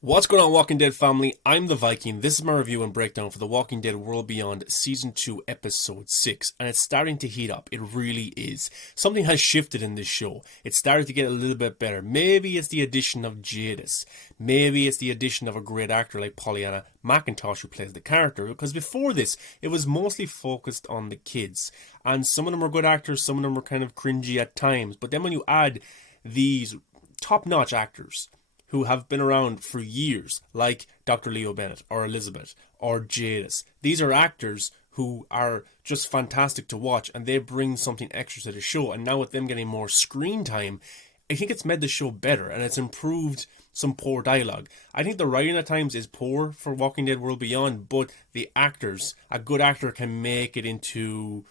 What's going on, Walking Dead family? I'm the Viking. This is my review and breakdown for The Walking Dead World Beyond Season 2, Episode 6, and it's starting to heat up. It really is. Something has shifted in this show. It started to get a little bit better. Maybe it's the addition of Jadis. Maybe it's the addition of a great actor like Pollyanna McIntosh who plays the character, because before this, it was mostly focused on the kids. And some of them are good actors, some of them are kind of cringy at times, but then when you add these top-notch actors who have been around for years, like Dr. Leo Bennett or Elizabeth or Jadis. These are actors who are just fantastic to watch, and they bring something extra to the show. And now with them getting more screen time, I think it's made the show better, and it's improved some poor dialogue. I think the writing at times is poor for Walking Dead World Beyond, but the actors, a good actor can make it into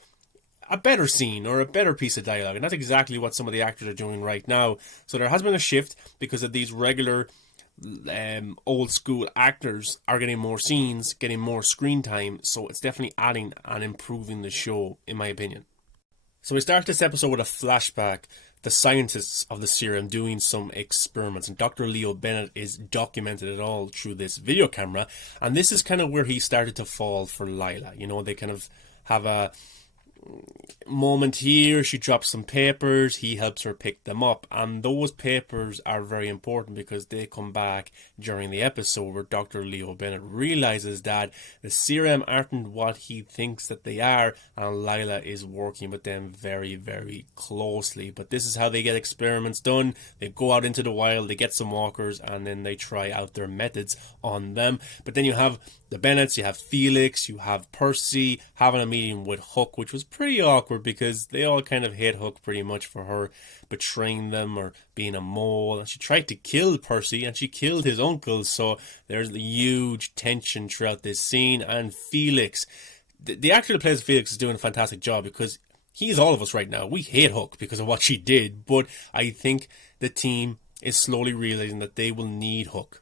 a better scene or a better piece of dialogue, and that's exactly what some of the actors are doing right now. So there has been a shift because of these regular old school actors are getting more scenes, getting more screen time, so it's definitely adding and improving the show, in my opinion. So we start this episode with a flashback. The scientists of the serum doing some experiments, and Dr. Leo Bennett is documented it all through this video camera, and this is kind of where he started to fall for Lila. You know, they kind of have a moment here. She drops some papers, he helps her pick them up, and those papers are very important because they come back during the episode where Dr. Leo Bennett realizes that the serum aren't what he thinks that they are, and Lila is working with them very, very closely. But this is how they get experiments done. They go out into the wild, they get some walkers, and then they try out their methods on them. But then you have the Bennetts, you have Felix, you have Percy having a meeting with Hook, which was pretty awkward because they all kind of hate Hook pretty much for her betraying them or being a mole. And she tried to kill Percy and she killed his uncle, so there's a huge tension throughout this scene. And Felix, the actor that plays Felix is doing a fantastic job because he's all of us right now. We hate Hook because of what she did, but I think the team is slowly realizing that they will need Hook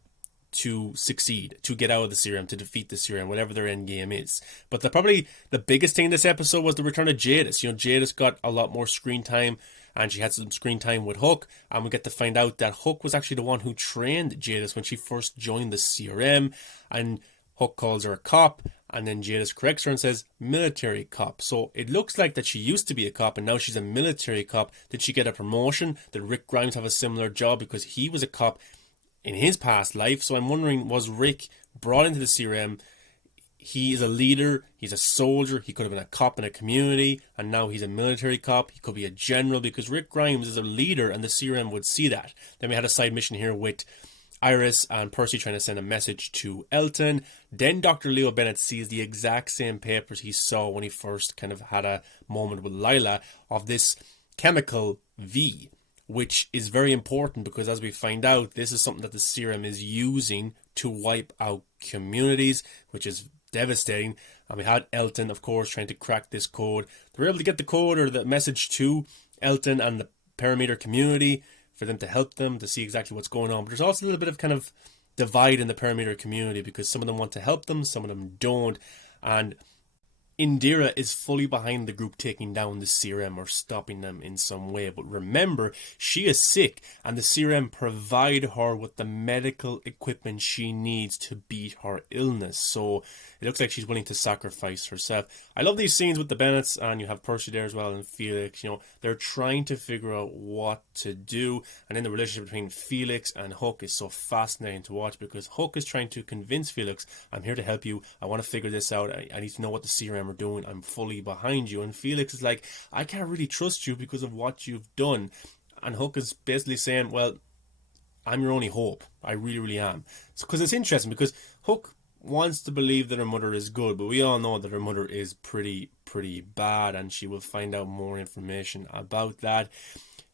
to succeed, to get out of the serum, to defeat the serum, whatever their end game is. But probably the biggest thing in this episode was the return of Jadis. You know, Jadis got a lot more screen time, and she had some screen time with Hook, and we get to find out that Hook was actually the one who trained Jadis when she first joined the CRM, and Hook calls her a cop, and then Jadis corrects her and says military cop. So it looks like that she used to be a cop and now she's a military cop. Did she get a promotion? Did Rick Grimes have a similar job because he was a cop in his past life? So I'm wondering, was Rick brought into the CRM? He is a leader, he's a soldier, he could have been a cop in a community, and now he's a military cop. He could be a general because Rick Grimes is a leader and the CRM would see that. Then we had a side mission here with Iris and Percy trying to send a message to Elton. Then Dr. Leo Bennett sees the exact same papers he saw when he first kind of had a moment with Lila of this chemical V, which is very important because, as we find out, this is something that the serum is using to wipe out communities, which is devastating. And we had Elton, of course, trying to crack this code. They were able to get the code or the message to Elton and the Parameter community for them to help them to see exactly what's going on. But there's also a little bit of kind of divide in the Parameter community because some of them want to help them, some of them don't. And Indira is fully behind the group taking down the CRM or stopping them in some way. But remember, she is sick and the CRM provide her with the medical equipment she needs to beat her illness. So it looks like she's willing to sacrifice herself. I love these scenes with the Bennetts, and you have Percy there as well and Felix. You know, they're trying to figure out what to do. And then the relationship between Felix and Hook is so fascinating to watch because Hook is trying to convince Felix, I'm here to help you. I want to figure this out. I need to know what the CRM are doing. I'm fully behind you. And Felix is like, I can't really trust you because of what you've done. And Hook is basically saying, well, I'm your only hope. I really, really am. Because it's interesting because Hook wants to believe that her mother is good, but we all know that her mother is pretty bad, and she will find out more information about that.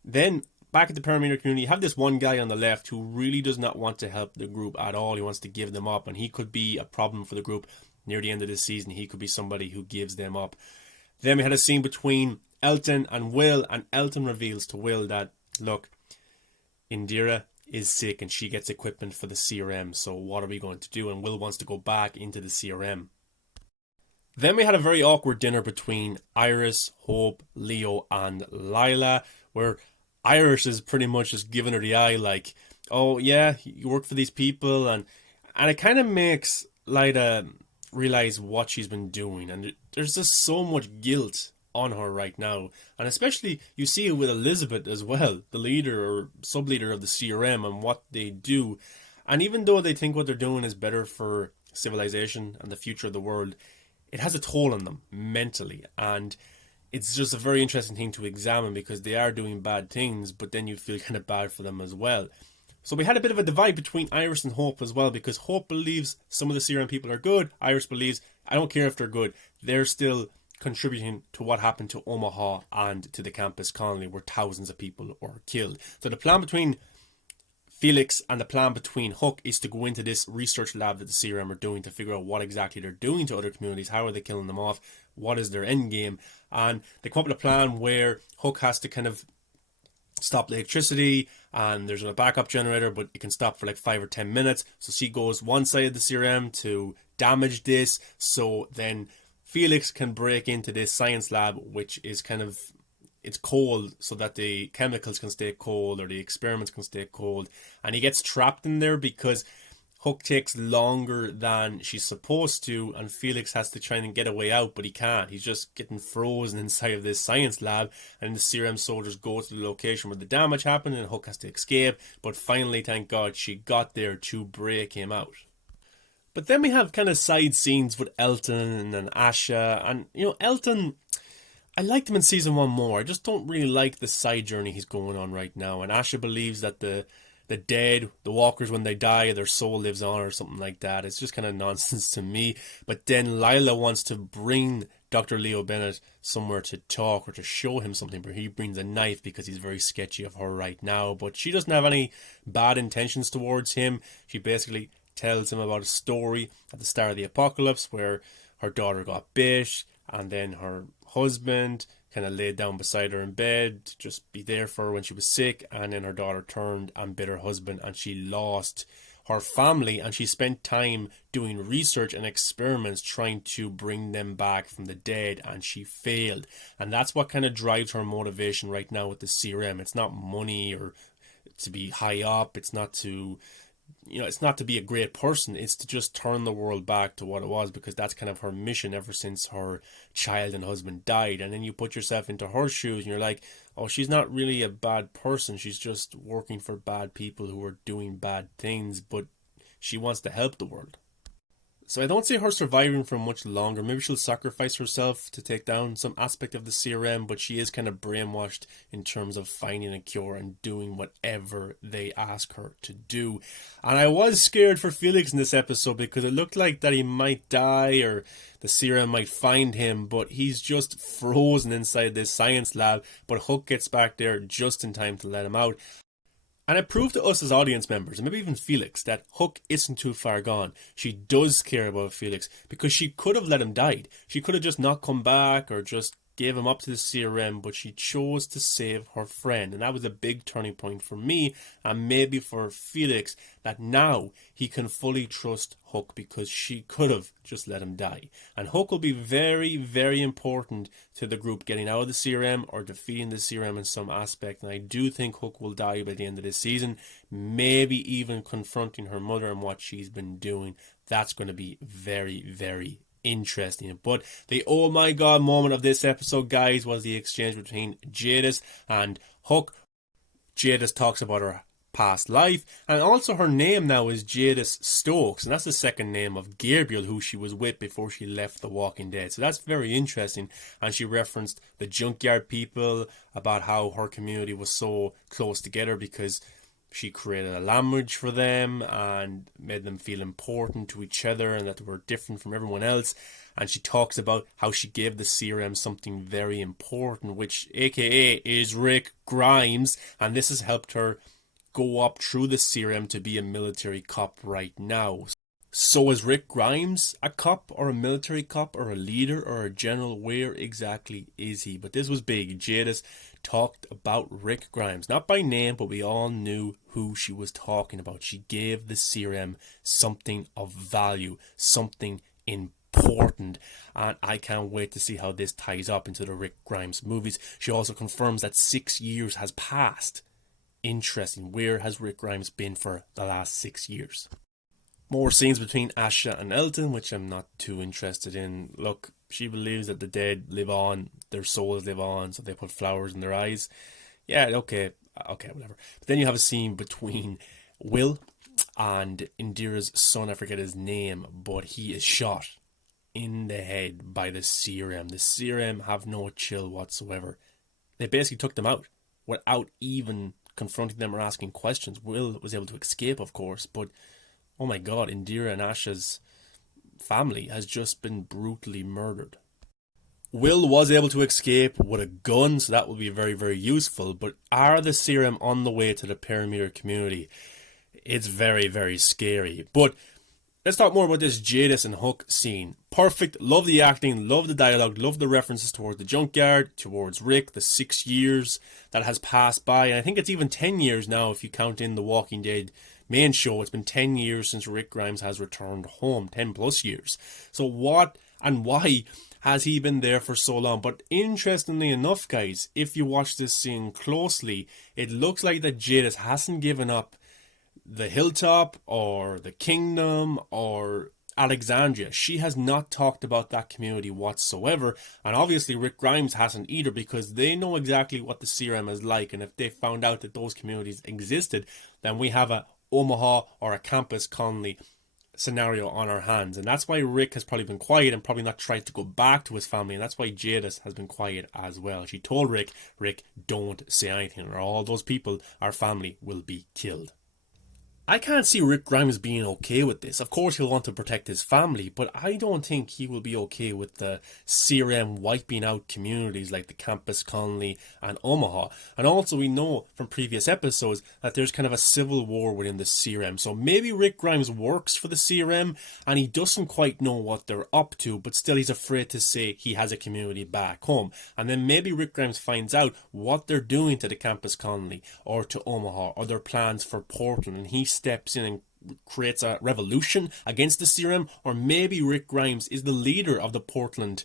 Then back at the Parameter community, you have this one guy on the left who really does not want to help the group at all. He wants to give them up, and he could be a problem for the group near the end of the season. He could be somebody who gives them up. Then we had a scene between Elton and Will, and Elton reveals to Will that, look, Indira is sick and she gets equipment for the CRM, so what are we going to do? And Will wants to go back into the CRM. Then we had a very awkward dinner between Iris, Hope, Leo and Lila, where Iris is pretty much just giving her the eye like, oh yeah, you work for these people, and it kind of makes Lyda realize what she's been doing, and there's just so much guilt on her right now, and especially you see it with Elizabeth as well, the leader or sub leader of the CRM, and what they do. And even though they think what they're doing is better for civilization and the future of the world, it has a toll on them mentally, and it's just a very interesting thing to examine because they are doing bad things, but then you feel kind of bad for them as well. So we had a bit of a divide between Iris and Hope as well, because Hope believes some of the CRM people are good. Iris believes, I don't care if they're good, they're still contributing to what happened to Omaha and to the campus colony where thousands of people were killed. So the plan between Felix and the plan between Hook is to go into this research lab that the CRM are doing to figure out what exactly they're doing to other communities, how are they killing them off, what is their end game, and they come up with a plan where Hook has to kind of stop the electricity, and there's a backup generator, but it can stop for like 5 or 10 minutes. So she goes one side of the CRM to damage this, so then Felix can break into this science lab, which is kind of, it's cold so that the chemicals can stay cold or the experiments can stay cold, and he gets trapped in there because Hook takes longer than she's supposed to, and Felix has to try and get a way out, but he can't. He's just getting frozen inside of this science lab, and the CRM soldiers go to the location where the damage happened, and Hook has to escape, but finally, thank God, she got there to break him out. But then we have kind of side scenes with Elton and Asha, and Elton, I liked him in season 1 more. I just don't really like the side journey he's going on right now, and Asha believes that the dead, the walkers, when they die, their soul lives on or something like that. It's just kind of nonsense to me. But then Lila wants to bring Dr. Leo Bennett somewhere to talk or to show him something, but he brings a knife because he's very sketchy of her right now. But she doesn't have any bad intentions towards him. She basically tells him about a story at the start of the apocalypse where her daughter got bit, and then her husband kind of laid down beside her in bed to just be there for her when she was sick, and then her daughter turned and bit her husband, and she lost her family, and she spent time doing research and experiments trying to bring them back from the dead, and she failed. And that's what kind of drives her motivation right now with the CRM. It's not money or to be high up, it's not to it's not to be a great person, it's to just turn the world back to what it was, because that's kind of her mission ever since her child and husband died. And then you put yourself into her shoes and you're like, oh, she's not really a bad person, she's just working for bad people who are doing bad things, but she wants to help the world. So I don't see her surviving for much longer. Maybe she'll sacrifice herself to take down some aspect of the CRM, but she is kind of brainwashed in terms of finding a cure and doing whatever they ask her to do. And I was scared for Felix in this episode because it looked like that he might die or the CRM might find him, but he's just frozen inside this science lab. But Hook gets back there just in time to let him out. And it proved to us as audience members, and maybe even Felix, that Hook isn't too far gone. She does care about Felix, because she could have let him die. She could have just not come back or just gave him up to the CRM, but she chose to save her friend. And that was a big turning point for me, and maybe for Felix, that now he can fully trust Hook, because she could have just let him die. And Hook will be very, very important to the group getting out of the CRM or defeating the CRM in some aspect. And I do think Hook will die by the end of this season, maybe even confronting her mother and what she's been doing. That's going to be very, very interesting. But the oh my god moment of this episode, guys, was the exchange between Jadis and Hook. Jadis talks about her past life, and also her name now is Jadis Stokes, and that's the second name of Gabriel, who she was with before she left The Walking Dead. So that's very interesting. And she referenced the junkyard people, about how her community was so close together because she created a language for them and made them feel important to each other and that they were different from everyone else. And she talks about how she gave the CRM something very important, which aka is Rick Grimes, and this has helped her go up through the CRM to be a military cop right now. So is Rick Grimes a cop or a military cop or a leader or a general? Where exactly is he? But this was big. Jadis talked about Rick Grimes, not by name, but we all knew who she was talking about. She gave the CRM something of value, something important, and I can't wait to see how this ties up into the Rick Grimes movies. She also confirms that 6 years has passed interesting. Where has Rick Grimes been for the last 6 years? More scenes between Asha and Elton, which I'm not too interested in. Look, she believes that the dead live on, their souls live on, so they put flowers in their eyes. Yeah, okay, whatever. But then you have a scene between Will and Indira's son. I forget his name, but he is shot in the head by the CRM. The CRM have no chill whatsoever. They basically took them out without even confronting them or asking questions. Will was able to escape, of course, but oh my god, Indira and Asha's family has just been brutally murdered. Will was able to escape with a gun, so that would be very, very useful, but are the CRM on the way to the perimeter community? It's very, very scary. But let's talk more about this Jadis and Hook scene. Perfect. Love the acting, love the dialogue, love the references towards the junkyard, towards Rick, the 6 years that has passed by. And I think it's even 10 years now if you count in the Walking Dead main show. It's been 10 years since Rick Grimes has returned home. 10 plus years. So what and why has he been there for so long? But interestingly enough, guys, if you watch this scene closely, it looks like that Jadis hasn't given up the hilltop or the kingdom or Alexandria. She has not talked about that community whatsoever, and obviously Rick Grimes hasn't either, because they know exactly what the CRM is like, and if they found out that those communities existed, then we have a Omaha or a Campus Colony scenario on our hands. And that's why Rick has probably been quiet and probably not tried to go back to his family, and that's why Jadis has been quiet as well. She told Rick, don't say anything, or all those people, our family, will be killed. I can't see Rick Grimes being okay with this. Of course he'll want to protect his family, but I don't think he will be okay with the CRM wiping out communities like the Campus Colony and Omaha. And also we know from previous episodes that there's kind of a civil war within the CRM. So maybe Rick Grimes works for the CRM and he doesn't quite know what they're up to, but still he's afraid to say he has a community back home. And then maybe Rick Grimes finds out what they're doing to the Campus Colony or to Omaha or their plans for Portland, and he steps in and creates a revolution against the CRM. Or maybe Rick Grimes is the leader of the Portland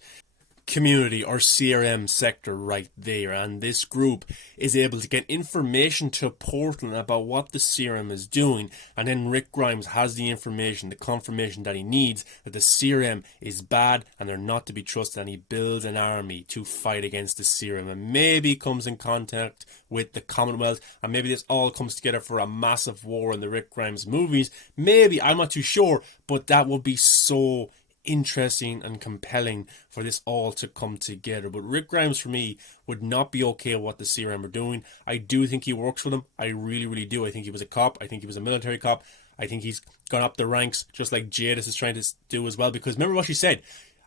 community or CRM sector right there, and this group is able to get information to Portland about what the CRM is doing, and then Rick Grimes has the information, the confirmation that he needs that the CRM is bad and they're not to be trusted, and he builds an army to fight against the CRM, and maybe comes in contact with the Commonwealth, and maybe this all comes together for a massive war in the Rick Grimes movies. Maybe, I'm not too sure, but that would be so interesting and compelling for this all to come together. But Rick Grimes, for me, would not be okay with what the CRM are doing. I do think he works for them. I really, really do. I think he was a cop. I think he was a military cop. I think he's gone up the ranks, just like Jadis is trying to do as well. Because remember what she said,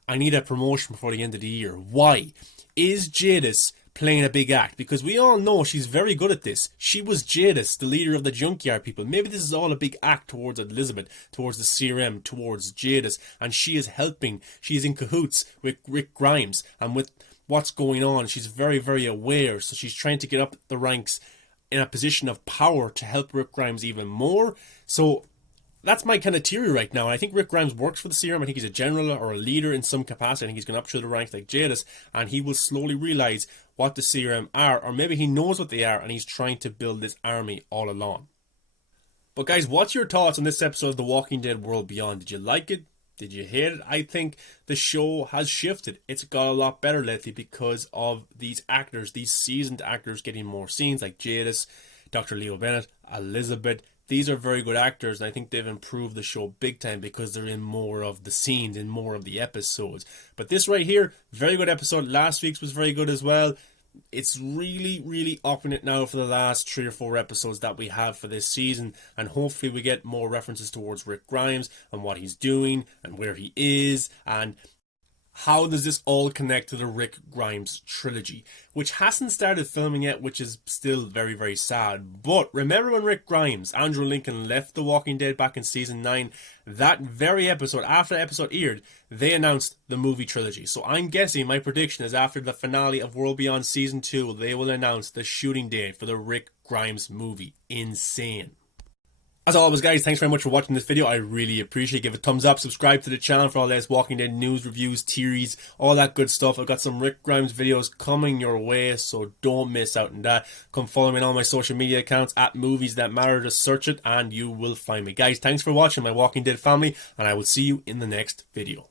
I need a promotion before the end of the year. Why? Is Jadis playing a big act? Because we all know she's very good at this. She was Jadis, the leader of the junkyard people. Maybe this is all a big act towards Elizabeth, towards the CRM, towards Jadis, and she is helping. She is in cahoots with Rick Grimes and with what's going on. She's very, very aware, so she's trying to get up the ranks in a position of power to help Rick Grimes even more. So that's my kind of theory right now. I think Rick Grimes works for the CRM. I think he's a general or a leader in some capacity. I think he's going up through the ranks like Jadis, and he will slowly realise what the CRM are, or maybe he knows what they are and he's trying to build this army all along. But guys, what's your thoughts on this episode of The Walking Dead World Beyond? Did you like it? Did you hate it? I think the show has shifted. It's got a lot better lately because of these actors, these seasoned actors getting more scenes like Jadis, Dr. Leo Bennett, Elizabeth. These are very good actors, and I think they've improved the show big time because they're in more of the scenes, in more of the episodes. But this right here, very good episode. Last week's was very good as well. It's really, really upping it now for the last 3 or 4 episodes that we have for this season, and hopefully we get more references towards Rick Grimes and what he's doing and where he is, and how does this all connect to the Rick Grimes trilogy, which hasn't started filming yet, which is still very, very sad. But remember when Rick Grimes, Andrew Lincoln, left The Walking Dead back in season 9, that very episode, after the episode aired, they announced the movie trilogy. So I'm guessing, my prediction is after the finale of World Beyond season 2, they will announce the shooting date for the Rick Grimes movie. Insane. As always, guys, thanks very much for watching this video. I really appreciate it. Give a thumbs up, subscribe to the channel for all this Walking Dead news, reviews, theories, all that good stuff. I've got some Rick Grimes videos coming your way, so don't miss out on that. Come follow me on all my social media accounts at Movies That Matter. Just search it and you will find me. Guys, thanks for watching, my Walking Dead family, and I will see you in the next video.